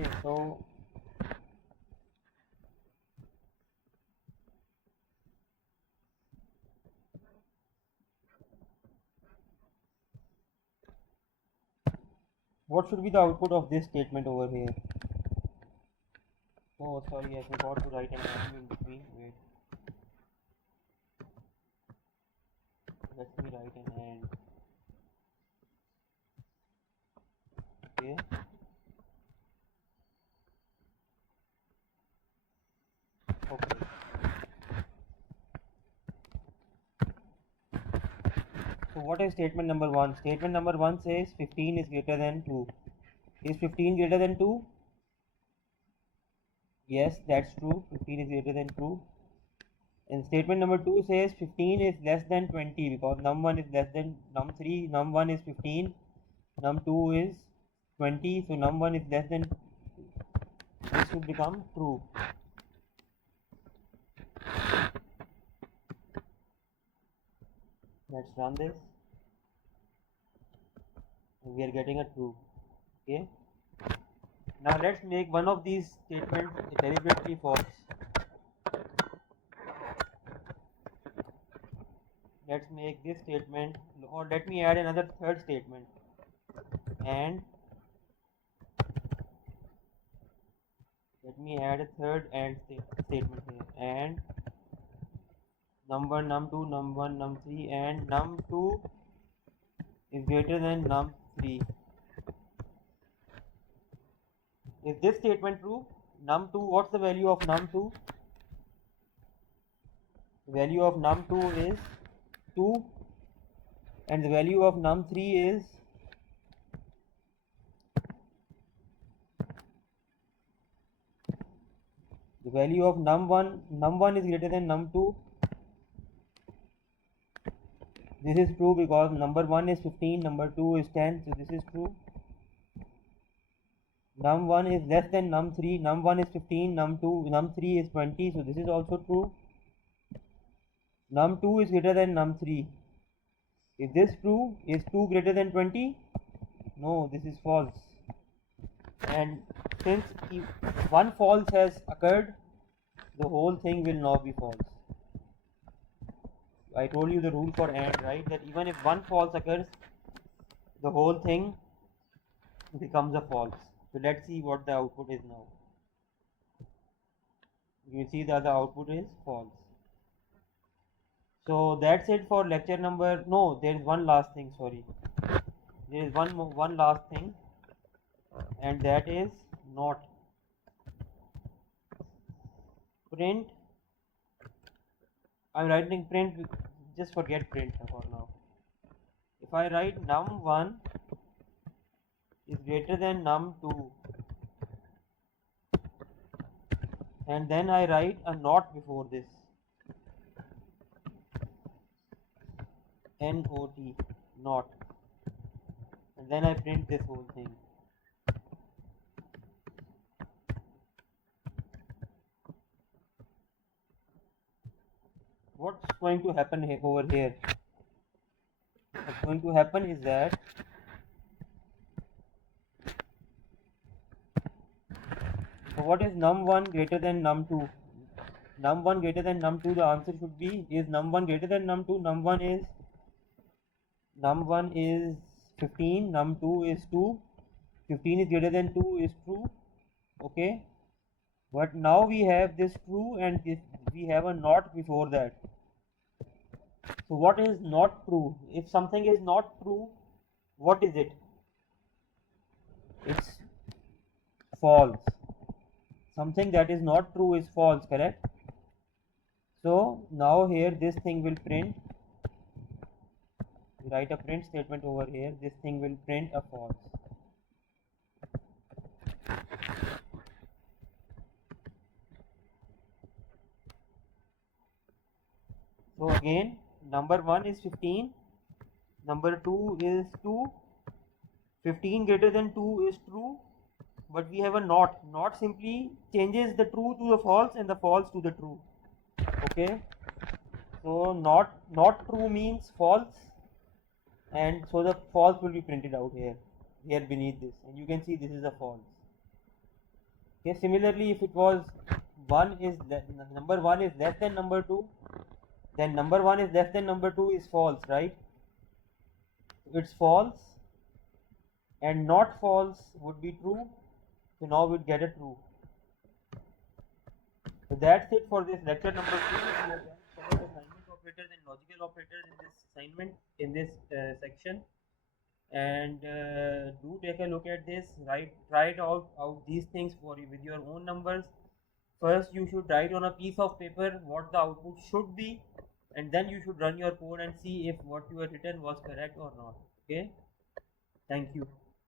Okay, so what should be the output of this statement over here? Oh, sorry, I forgot to write an and in between. Wait, let me write an and. Okay. Okay. So what is statement number 1? Statement number 1 says 15 is greater than 2. Is 15 greater than 2? Yes, that's true. 15 is greater than 2. And statement number 2 says 15 is less than 20 because num1 is less than num3. Num1 is 15. Num2 is 20. So num1 is less than. This should become true. Let's run this. We are getting a true. Okay. Now let's make one of these statements deliberately false. Let's make this statement, or let me add another third statement. And let me add a third and statement here. And num1, num2, num1, num3, and num2 is greater than num3. Is this statement true? Num2, what's the value of num2? The value of num2 is 2, and the value of num3 is the value of num1 is greater than num2. This is true because number 1 is 15, number 2 is 10, so this is true. Num1 is less than num3, num1 is 15, num3 is 20, so this is also true. Num2 is greater than num3. Is this true? Is 2 greater than 20? No, this is false. And since one false has occurred, the whole thing will now be false. I told you the rule for AND, right? That even if one false occurs, the whole thing becomes a false. So let's see what the output is now. You see that the output is false. So that's it for lecture number. No, there is one last thing. Sorry, there is one last thing, and that is not print. I'm writing print. Just forget print for now. If I write num1 is greater than num2, and then I write a not before this, not, not, and then I print this whole thing. What's going to happen over here? What's going to happen is that so what is num1 greater than num2? Num1 greater than num2, the answer should be, is num1 greater than num2? Num1 is 15, num2 is 2, 15 is greater than 2 is true. Okay, but now we have this true and this, we have a not before that. So what is not true? If something is not true, what is it? It's false. Something that is not true is false, correct? So now here this thing will print. Write a print statement over here. This thing will print a false. So again, number 1 is 15, number 2 is 2, 15 greater than 2 is true, but we have a not. Not simply changes the true to the false and the false to the true. Okay, so not true means false, and so the false will be printed out here beneath this, and you can see this is a false. Okay, similarly, if it was number 1 is less than number 2, then number 1 is less than number 2 is false, right? It's false, and not false would be true, so now we'd get a true. So that's it for this lecture number 2. We have covered assignment operators and logical operators in this assignment, in this section. And do take a look at this, try it out these things with your own numbers. First you should write on a piece of paper what the output should be, and then you should run your code and see if what you have written was correct or not. Okay, thank you.